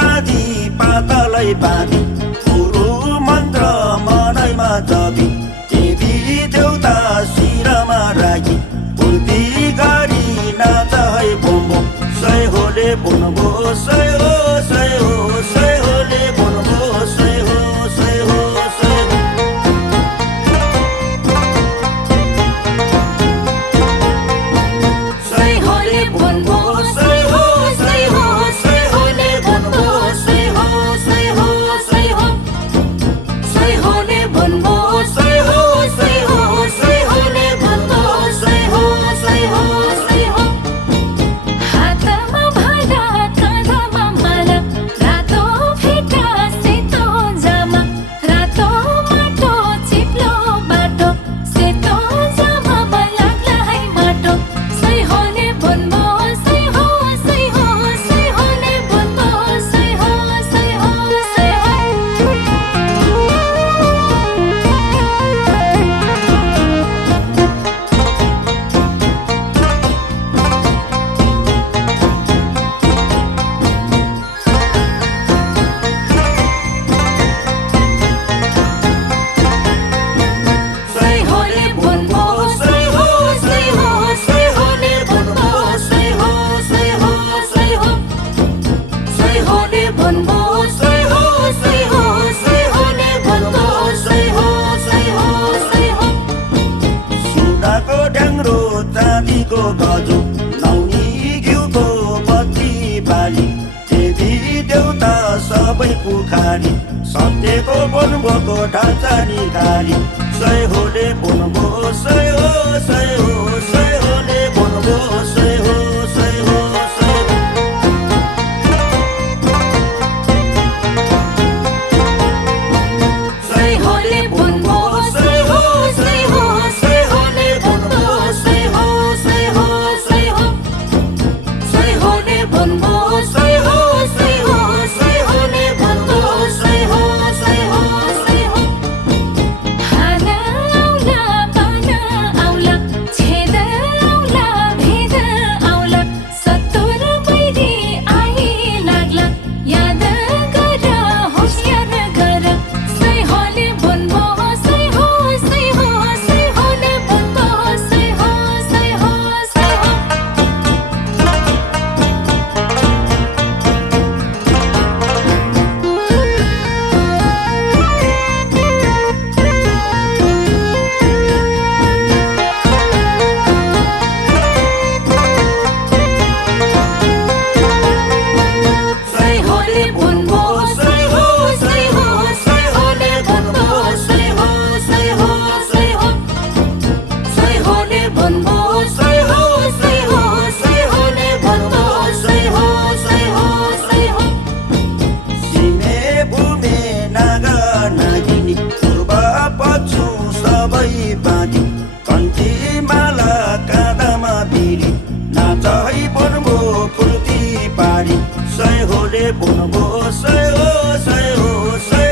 दादी पातलै पादी गुरु मन्त्र मनैमा जपी देवी देउता शिरमा राखी बुद्धि गरी नाच है बोम्बो सय होले बोनबो सय हो सय हो सय होले बोनबो सय हो सय हो सय हो सय होले बोनबो सय हो सय हो सय होले बोनबो सय हो सय हो सय हो सय होले बोनबो सय हो सय हो सय होले बोनबो सय हो सय हो सय हो हातमा भाला काँधमा माला रातो फेटा सेतो जामा रातो माटो चिप्लो बाटो सेतो जामामा लाग्ला है माटो सय होले बोनबो सय हो सय हो सय होले बोनबो सय हो सय हो सय हो सय होले बोनबो सय हो सय हो सय होले बोनबो सय हो सय हो सय हो सय होले बोनबो सय हो सय हो सय होले बोनबो सय हो सय हो सय हो सुनाको ढ्याङ्ग्रो चाँदीको गजो नौनी घिउको बत्ती बाली देवी देउता सबै पुखारी सत्यको बोनबोको ढाँचा निकाली सय होले बोनबो सय हो सय हो सय होले बोनबो सय हो सय हो सय हो सय होले बोनबो सय हो सय हो सय होले बोनबो सय हो सय हो सय हो सय होले बोनबो सय हो सय हो सय होले बोनबो सय हो सय हो सय हो हाना आउला बाना आउला छेद आउला भेद आउला सत्तुर बैरी आई लाग्ला याद गर होसियार गर सय होले बोनबो सय हो सय हो सय होले बोनबो सय हो सय हो सय हो सय होले बोनबो सय हो सय हो सय होले बोनबो सय हो सय हो सय हो सय होले बोनबो सय हो सय हो सय होले बोनबो सय हो सय हो सय हो सिमे भूमे नागा नागिनी पूर्व पश्चिम सबै बाँधी कन्ठी माला काँधमा बिरी नाच है बोनबो फुर्ती पारी सय होले बोनबो सय हो सय हो सय